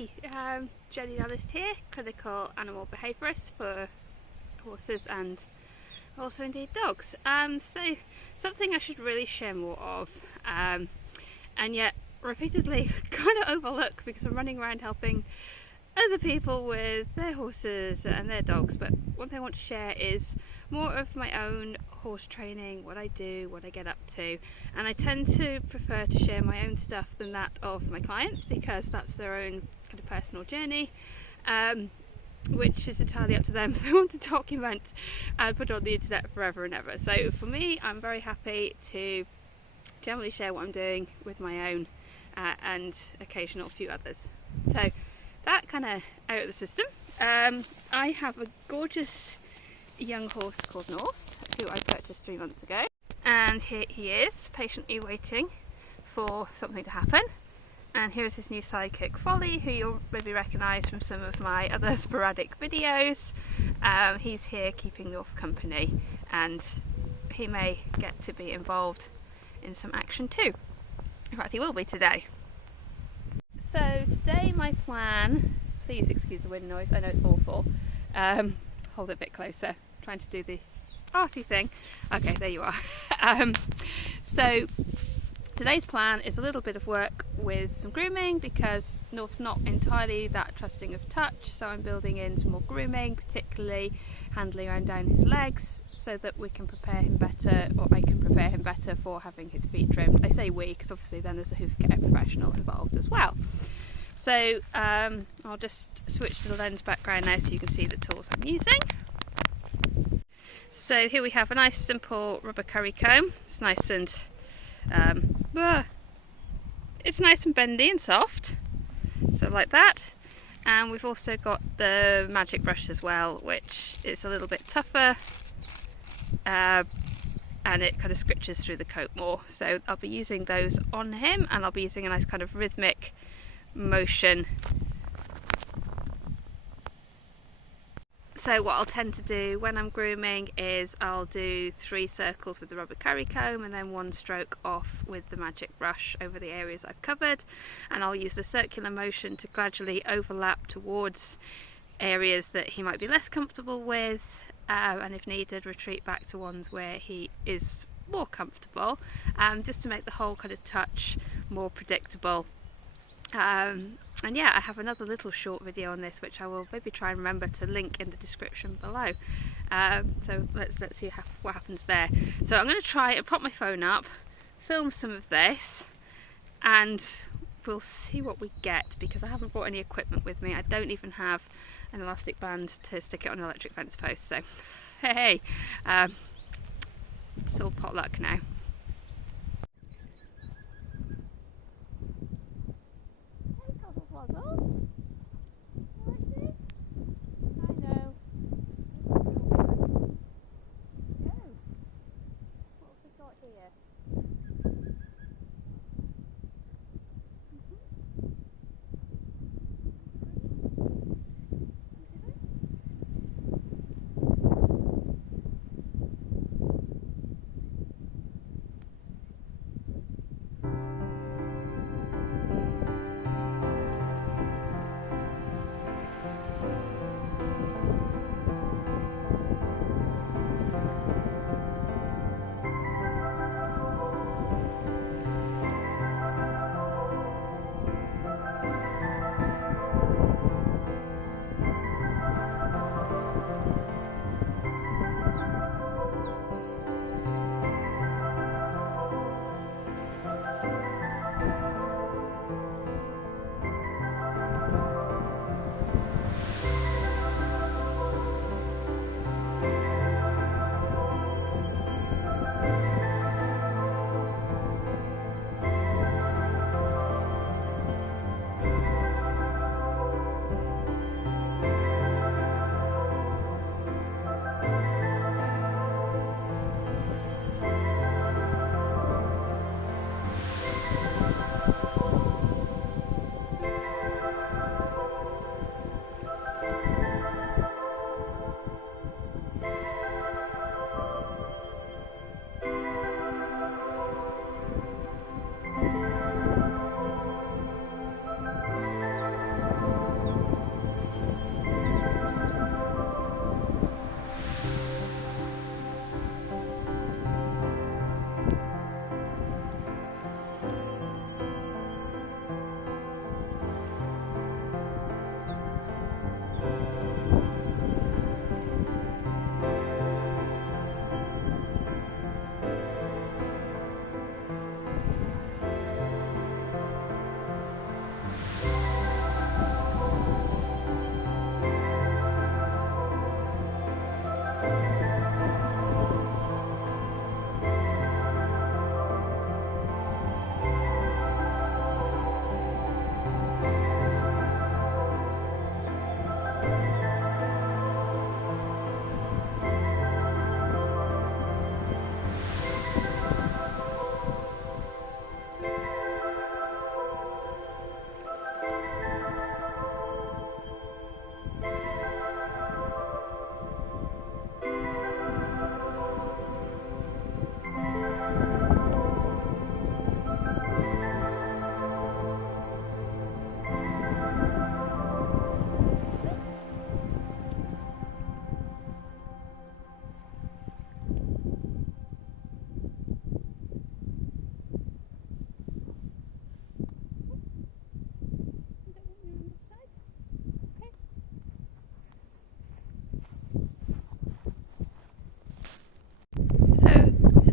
Hey, Jenny Analyst here, clinical animal behaviourist for horses and also indeed dogs. So something I should really share more of, and yet repeatedly kind of overlook because I'm running around helping other people with their horses and their dogs. But one thing I want to share is more of my own horse training, what I do, what I get up to, and I tend to prefer to share my own stuff than that of my clients because that's their own kind of personal journey, which is entirely up to them if they want to document and put it on the internet forever and ever. So for me, I'm very happy to generally share what I'm doing with my own and occasional few others. So that kind of out of the system. I have a gorgeous young horse called Norf, who I purchased 3 months ago, and here he is patiently waiting for something to happen. And here is his new sidekick Folly, who you'll maybe recognise from some of my other sporadic videos. He's here keeping Norf company, and he may get to be involved in some action too. In fact, he will be today. So today my plan, please excuse the wind noise, I know it's awful, hold it a bit closer, trying to do the arty thing. Okay, there you are. So today's plan is a little bit of work with some grooming because Norf's not entirely that trusting of touch, so I'm building in some more grooming, particularly handling around down his legs so that we can prepare him better, or I can prepare him better for having his feet trimmed. I say we because obviously then there's a hoof care professional involved as well. So I'll just switch to the lens background now so you can see the tools I'm using. So here we have a nice simple rubber curry comb. It's nice and bendy and soft, so like that. And we've also got the magic brush as well, which is a little bit tougher, and it kind of scritches through the coat more. So I'll be using those on him, and I'll be using a nice kind of rhythmic motion. So what I'll tend to do when I'm grooming is I'll do 3 circles with the rubber curry comb and then 1 stroke off with the magic brush over the areas I've covered, and I'll use the circular motion to gradually overlap towards areas that he might be less comfortable with, and if needed retreat back to ones where he is more comfortable, just to make the whole kind of touch more predictable. And yeah, I have another little short video on this which I will maybe try and remember to link in the description below. So let's see what happens there. So I'm going to try and prop my phone up, film some of this, and we'll see what we get because I haven't brought any equipment with me. I don't even have an elastic band to stick it on an electric fence post, so hey, it's all potluck now.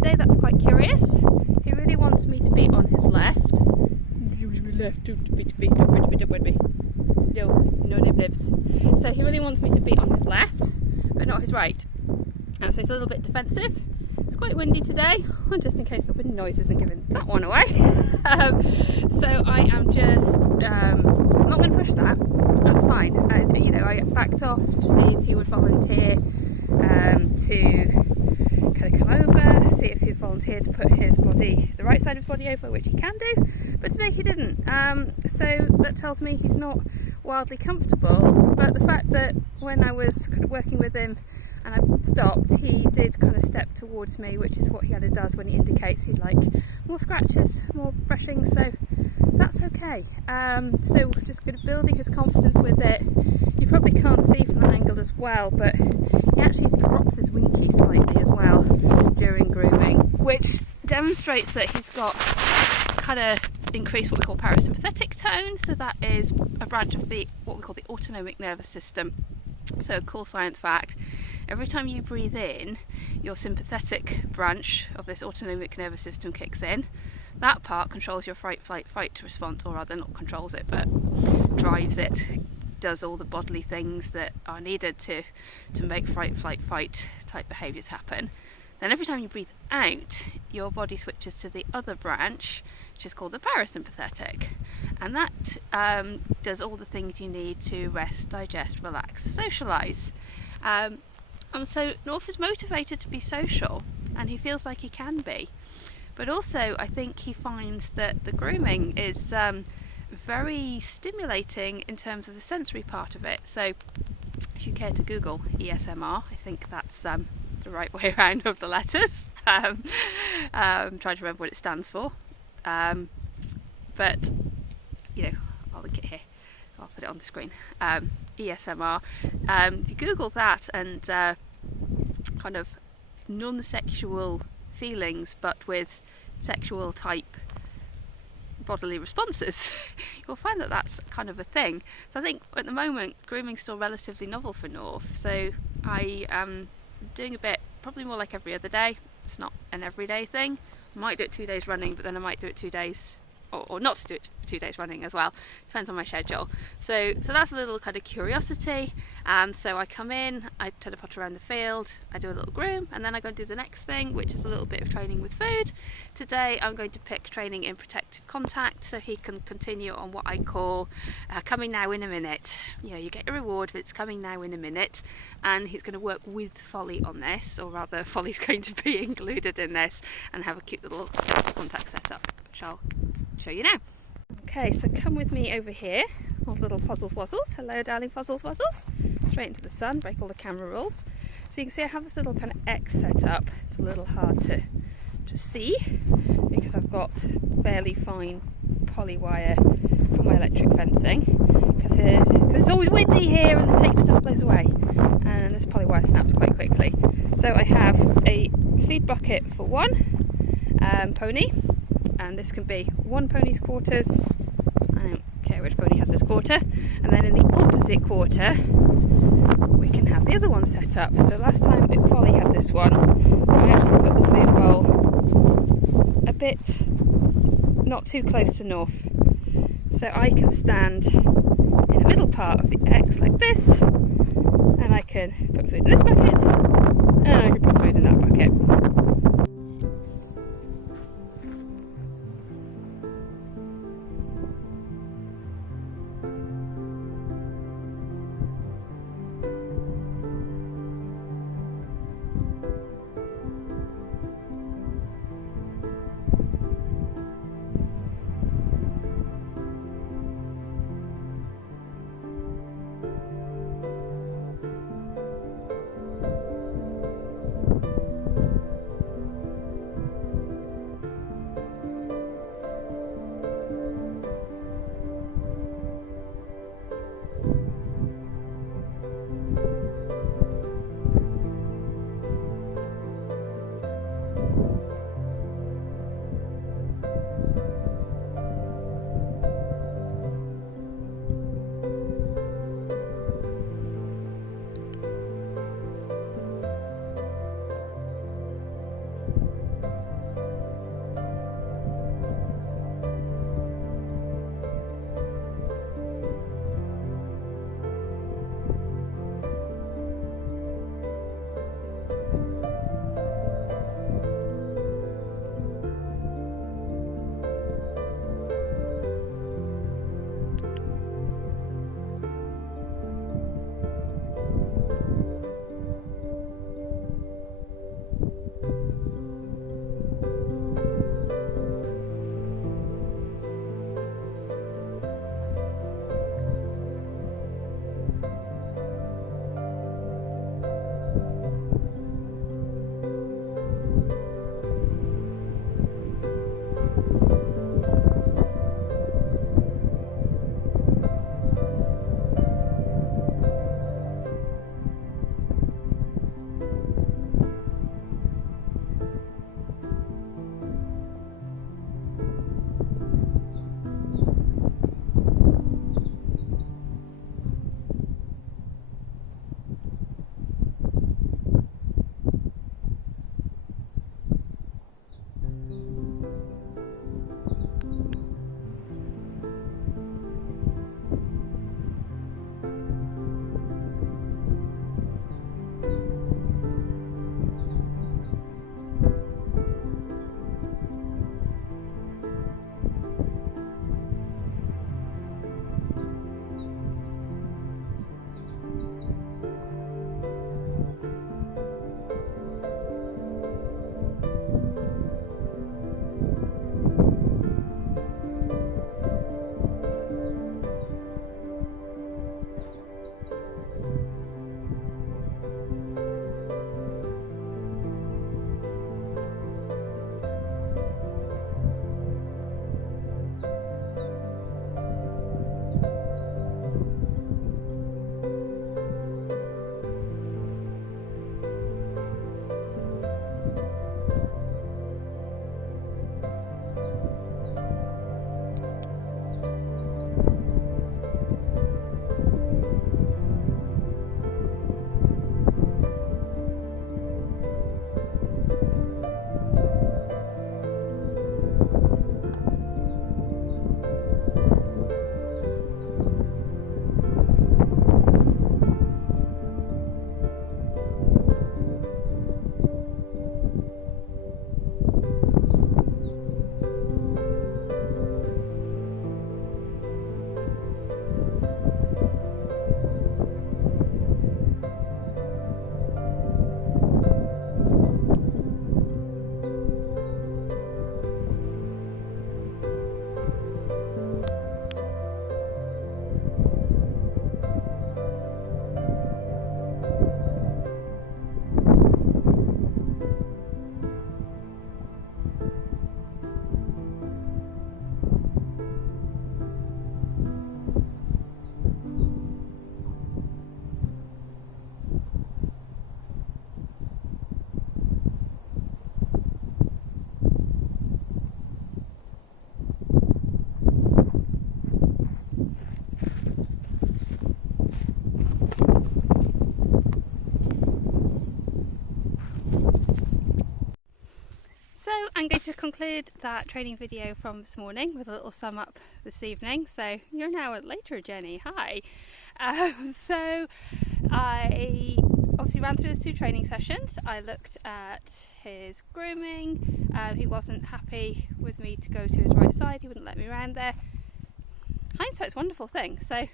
today that's quite curious. He really wants me to be on his left. No nibs. So he really wants me to be on his left, but not his right. So he's a little bit defensive. It's quite windy today, just in case the wind noise isn't giving that one away. So I am just I'm not going to push that. That's fine. I backed off to see if he would volunteer to kind of come over, see if he'd volunteer to put his body, the right side of his body over, which he can do, but today he didn't. So that tells me he's not wildly comfortable, but the fact that when I was kind of working with him and I stopped, he did kind of step towards me, which is what he either does when he indicates he'd like more scratches, more brushing, so that's okay. So we're just going to building his confidence with it. You probably can't see from the angle as well, but he actually drops his winky slightly as well during grooming, which demonstrates that he's got kind of increased what we call parasympathetic tone. So that is a branch of what we call the autonomic nervous system. So cool science fact, every time you breathe in, your sympathetic branch of this autonomic nervous system kicks in. That part controls your fight, flight, fight response, or rather not controls it, but drives it, does all the bodily things that are needed to make fight, flight, fight type behaviours happen. Then every time you breathe out, your body switches to the other branch, which is called the parasympathetic, and that does all the things you need to rest, digest, relax, socialise. And so Norf is motivated to be social, and he feels like he can be. But also I think he finds that the grooming is very stimulating in terms of the sensory part of it. So if you care to Google ESMR, I think that's the right way around of the letters. I'm trying to remember what it stands for. But I'll link it here. I'll put it on the screen. ESMR. If you Google that and kind of non-sexual feelings but with sexual type bodily responses, you'll find that that's kind of a thing. So I think at the moment grooming's still relatively novel for Norf, so I am doing a bit, probably more like every other day. It's not an everyday thing. I might do it 2 days running, but then I might do it 2 days or not to do it 2 days running as well. Depends on my schedule. So that's a little kind of curiosity. So I come in, I turn a pot around the field, I do a little groom, and then I go and do the next thing, which is a little bit of training with food. Today I'm going to pick training in protective contact, so he can continue on what I call coming now in a minute. You get your reward, but it's coming now in a minute, and he's going to work with Folly on this, or rather Folly's going to be included in this and have a cute little contact set up, which I'll show you now. Okay, so come with me over here, those little Fuzzles Wuzzles. Hello darling Fuzzles Wuzzles. Straight into the sun, break all the camera rules. So you can see I have this little kind of X set up. It's a little hard to see because I've got fairly fine poly wire for my electric fencing, because it's always windy here and the tape stuff blows away and this poly wire snaps quite quickly. So I have a feed bucket for one pony, and this can be one pony's quarters. I don't care which pony has this quarter, and then in the opposite quarter we can have the other one set up. So last time Folly had this one, so I actually put the food bowl a bit not too close to Norf, so I can stand in the middle part of the X like this, and I can put food in this bucket and I can put food in that bucket. I'm going to conclude that training video from this morning with a little sum up this evening. So you're now later, Jenny. Hi. So I obviously ran through those 2 training sessions. I looked at his grooming. He wasn't happy with me to go to his right side. He wouldn't let me around there. Hindsight's a wonderful thing. So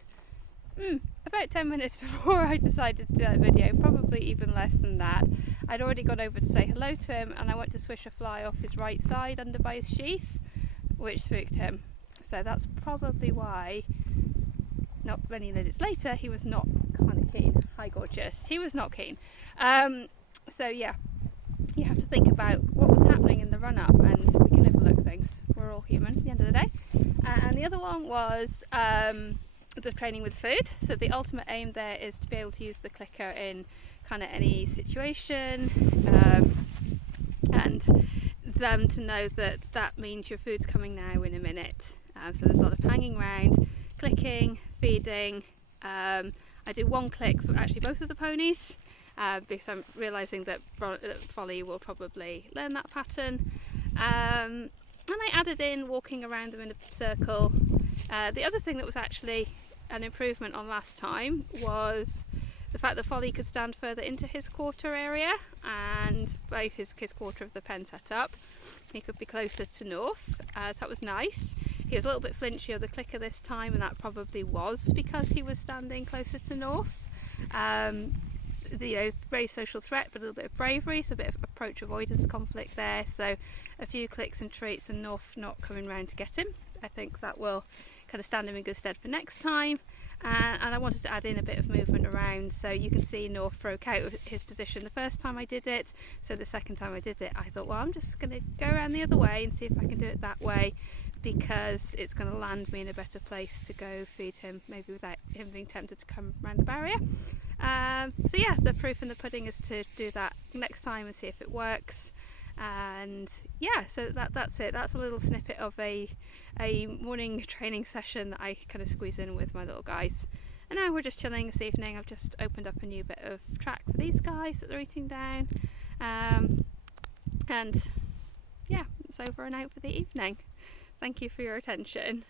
about 10 minutes before I decided to do that video, probably even less than that, I'd already gone over to say hello to him, and I went to swish a fly off his right side under by his sheath, which spooked him. So that's probably why, not many minutes later, he was not kind of keen. Hi, gorgeous. He was not keen. So yeah, you have to think about what was happening in the run-up, and we can overlook things. We're all human at the end of the day. And the other one was the training with food. So the ultimate aim there is to be able to use the clicker in kind of any situation, and them to know that that means your food's coming now in a minute. So there's a lot of hanging around, clicking, feeding. I do 1 click for actually both of the ponies, because I'm realising that Folly will probably learn that pattern. And I added in walking around them in a circle. The other thing that was actually an improvement on last time was the fact that Folly could stand further into his quarter area, and by his quarter of the pen set up, he could be closer to Norf. So that was nice. He was a little bit flinchy of the clicker this time, and that probably was because he was standing closer to Norf. Very social threat, but a little bit of bravery, so a bit of approach avoidance conflict there. So a few clicks and treats and Norf not coming round to get him. I think that will kind of stand him in good stead for next time. And I wanted to add in a bit of movement around, so you can see Norf broke out of his position the first time I did it. So the second time I did it, I thought, well, I'm just going to go around the other way and see if I can do it that way, because it's going to land me in a better place to go feed him, maybe without him being tempted to come around the barrier. So yeah, the proof in the pudding is to do that next time and see if it works. And yeah, so that's it. That's a little snippet of a morning training session that I kind of squeeze in with my little guys. And now we're just chilling this evening. I've just opened up a new bit of track for these guys that they're eating down. And yeah, it's over and out for the evening. Thank you for your attention.